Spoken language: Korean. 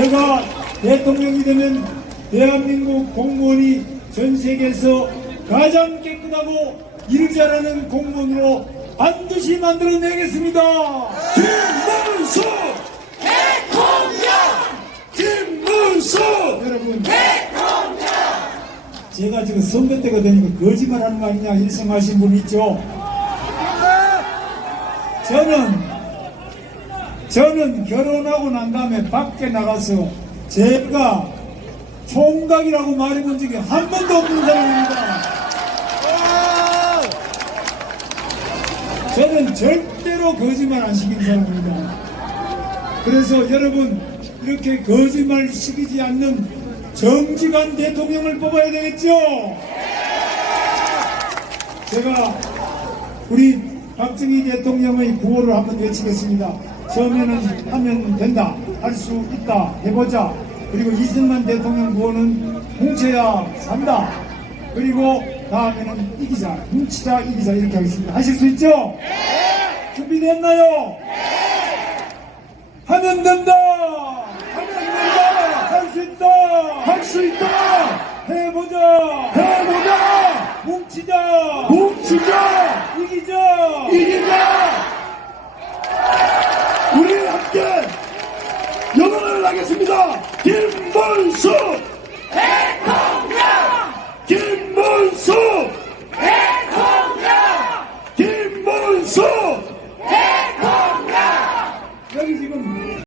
제가 대통령이 되면 대한민국 공무원이 전 세계에서 가장 깨끗하고 일 잘하는 공무원으로 반드시 만들어내겠습니다. 김문수 대통령! 김문수! 여러분 제가 지금 선거 때가 되니까 거짓말하는 거 아니냐 일성하신 분 있죠? 저는 저는 결혼하고 난 다음에 밖에 나가서 제가 총각이라고 말해본 적이 한 번도 없는 사람입니다. 저는 절대로 거짓말 안 시키는 사람입니다. 그래서 여러분 이렇게 거짓말 시키지 않는 정직한 대통령을 뽑아야 되겠죠? 제가 우리 박정희 대통령의 구호를 한번 외치겠습니다. 처음에는 하면 된다, 할 수 있다, 해보자. 그리고 이승만 대통령 구호는 뭉쳐야 산다. 그리고 다음에는 이기자, 뭉치자, 이기자 이렇게 하겠습니다. 하실 수 있죠? 준비됐나요? 하면 된다! 하면 된다! 할 수 있다! 할 수 있다! 해보자! 해보자! 뭉치자! 뭉치자! 이기자! 우리 함께 영원을 하겠습니다! 김문수